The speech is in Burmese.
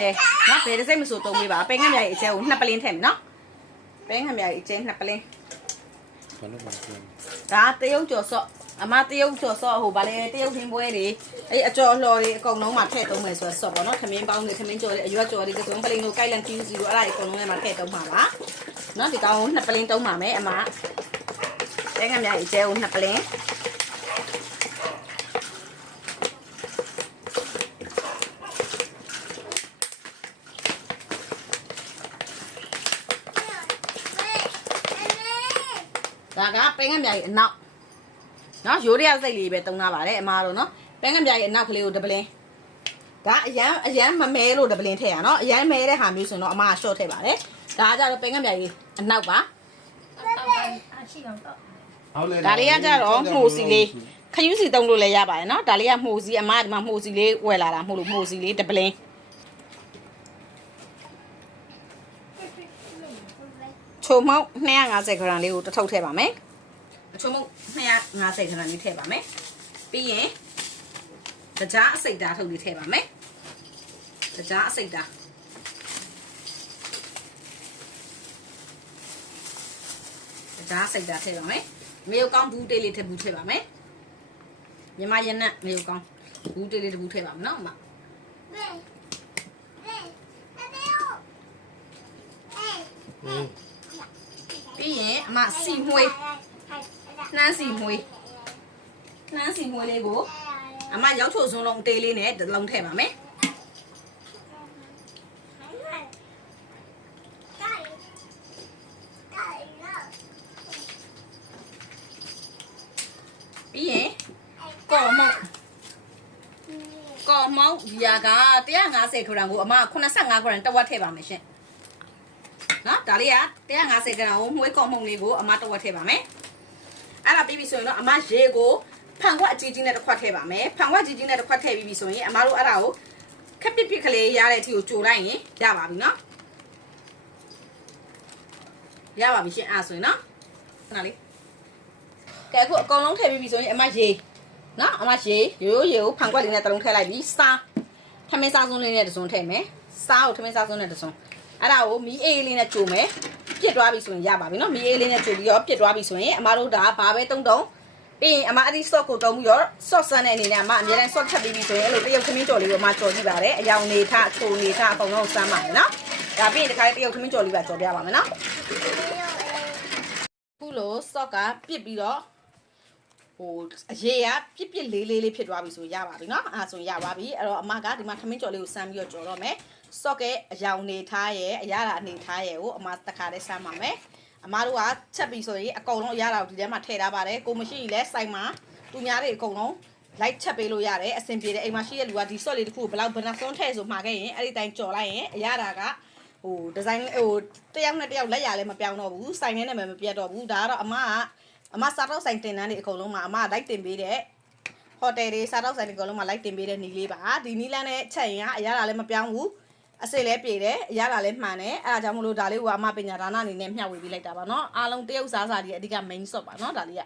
ကျဲနော်ဘယ်တစ်စိတ်မဆိုတုံးပေးပါပဲငှက်မြိုင်အကျဲကို2ပလင်းထည့်မယ်နော်ပဲငှက်မြိုင်အကျဲ2ပလင်းဒါတရုတ်ကျော်စော့အမတရုတ်ကျော်စော့ဟိုဗာလေတရုတ်ထင်းပွဲတွေအဲ့အကျော်လှော်တွေအကုန်လုံးမှာထည့်သုံးမယ်ဆိုတော့စော့ပေါ့နော်ခမင်းပေါင်းတွေခမင်းကျော်တွေအရွက်ကျော်တွေသုံးပလင်းတို့ကိုက်လန်ကျူးစီတို့အဲ့ဒါအကုန်လုံးထဲမှာထည့်သုံးပါပါနော်ဒီကောင်ကို2ပလင်းသုံးပါမယ်အမပဲငှက်မြိုင်အကျဲကို2ပလင်းဒါကပဲငှက်မြိုင်အနောက်နော်ရိုးရစိတ်လေးပဲတုံးထားပါတယ်အမားတို့နော်ပဲငှက်မြိုင်အနောက်ကလေးကိုတပလင်းဒါအရန်မမဲလို့တပလင်းထည့်ရနော်အရန်မဲတဲ့ဟာမျိုးဆိုတော့အမားရှော့ထည့်ပါတယ်ဒါကကြတော့ပဲငှက်မြိုင်အနောက်ပါဒါလေးကကြတော့မှုစီလေးခယူးစီတုံးလို့လည်းရပါတယ်နော်ဒါလေးကမှုစီအမားဒီမှာမှုစီလေးဝယ်လာတာမဟုတ်လို့မှုစီလေးတပလင်းချိုမောက်250 gram လေးကိုတစ်ထုပ်ထည့်ပါမယ်ချိုမောက်250 gram လေးထည့်ပါမယ်ပြီးရင်တကြားအစိတ်ဓာတ်ထုတ်လေးထည့်ပါမယ်တကြားအစိတ်ဓာတ်ထည့်ပါမယ်မေယုကောင်းဘူးတေးလေးထည့်ဘူးထည့်ပါမယ်မြမရနက်မေယုကောင်းဘူးတေးလေးတစ်ဘူးထည့်ပါမယ်နော်အမပြီးရင်အမစီမွေးနှမ်းစီမွေးလေးကိုအမရောက်ချိုစုံလုံးအသေးလေးနဲ့တစ်လုံးထည့်ပါမယ်ပြီးရင်ကော်မောက်ဒီက150 gram ကိုအမ85 gram တဝက်ထည့်ပါမယ်ရှင်နော်ဒါလေးက150 gram ကိုမှုေးကော်မုံလေးကိုအမတဝက်ထည့်ပါမယ်အဲ့ဒါပြီးပြီဆိုရင်တော့အမရေကိုဖန်ခွက်အကြီးကြီးနဲ့တစ်ခွက်ထည့်ပါမယ်ဖန်ခွက်ကြီးကြီးနဲ့တစ်ခွက်ထည့်ပြီးပြီဆိုရင်အမတို့အဲ့ဒါကိုခက်ပစ်ကလေးရတဲ့အထိကိုကြိုလိုက်ရင်ရပါပြီနော်ရပါပြီရှင်အဲ့ဆိုရင်နော်ခဏလေးကဲအခုအကုန်လုံးထည့်ပြီးပြီဆိုရင်အမရေနော်အမရေရိုးကိုဖန်ခွက်လေးနဲ့တစ်လုံးထည့်လိုက်ပြီးစားထမင်းစားစုံးလေးနဲ့တစ်စုံထည့်မယ်စားကိုထမင်းစားစုံးနဲ့တစ်စုံအဲ့ဒါကိုမီးအေးလေးနဲ့ကြိုမယ်ပြစ်သွားပြီဆိုရင်ရပါပြီနော်မီးအေးလေးနဲ့ကြိုပြီးတော့ပြစ်သွားပြီဆိုရင်အမတို့ဒါဘာပဲတုံးပြီးရင်အမအဲ့ဒီ sauce ကိုတုံးပြီးတော့ sauce ဆန်းတဲ့အနေနဲ့အမအများတိုင်း sauce ထပ်ပြီးပြီဆိုရင်အဲ့လိုတရုတ်သမင်းကြော်လေးကိုအမကြော်ကြည့်ပါတယ်အယောင်နေထချိုနေထအကုန်လုံးစမ်းပါမယ်နော်ဒါပြီးရင်ဒီခါလေးတရုတ်သမင်းကြော်လေးပါကြော်ပြပါမယ်နော်ခုလို sauce ကပြစ်ပြီးတော့ဟိုအရေးကပြစ်လေးဖြစ်သွားပြီဆိုရပါပြီเนาะအဲ့ဆိုရပါပြီအဲ့တော့အမကဒီမှာထမင်းကြော်လေးကိုစမ်းပြီးတော့ကြော်တော့မယ်စော့ကဲအယောင်နေထားရဲ့အရာအနေထားရဲ့ကိုအမတခါတည်းစမ်းပါမယ်အမတို့ကချက်ပြီးဆိုရင်အကုန်လုံးအရာကိုဒီထဲမှာထည့်ထားပါတယ်ကိုမရှိရင်လည်းစိုက်မှာသူများတွေအကုန်လုံးလိုက်ချက်ပေးလို့ရတယ်အဆင်ပြေတယ်အိမ်မှာရှိတဲ့လူကဒီစော့လေးတစ်ခုဘလောက်ဘယ်နှဆုံးထည့်ဆိုမှာခဲ့ရင်အဲ့ဒီတိုင်းကြော်လိုက်ရင်အရာကဟိုဒီဇိုင်းဟိုတယောက်နဲ့တယောက်လက်ရလည်းမပြောင်းတော့ဘူးစိုက်နေနဲ့မပြတ်တော့ဘူးဒါကတော့အမစားတော့ဆိုင်တင်တန်းတွေအကုန်လုံးမှာအမလိုက်တင်ပေးတဲ့ဟိုတယ်တွေစားတော့ဆိုင်တွေအကုန်လုံးမှာလိုက်တင်ပေးတဲ့နီးလေးပါဒီနီးလန်းနဲ့ချက်ရင်အရာလည်းမပြောင်းဘူးအစိလဲပြေတယ်အရလာလဲမှန်တယ်အဲ့ဒါကြောင့်မလို့ဒါလေးကအမပညာဒါနအနေနဲ့မျှဝေပေးလိုက်တာပါเนาะအားလုံးတရုတ်စားစာတွေအဓိက main shot ပါเนาะဒါလေးက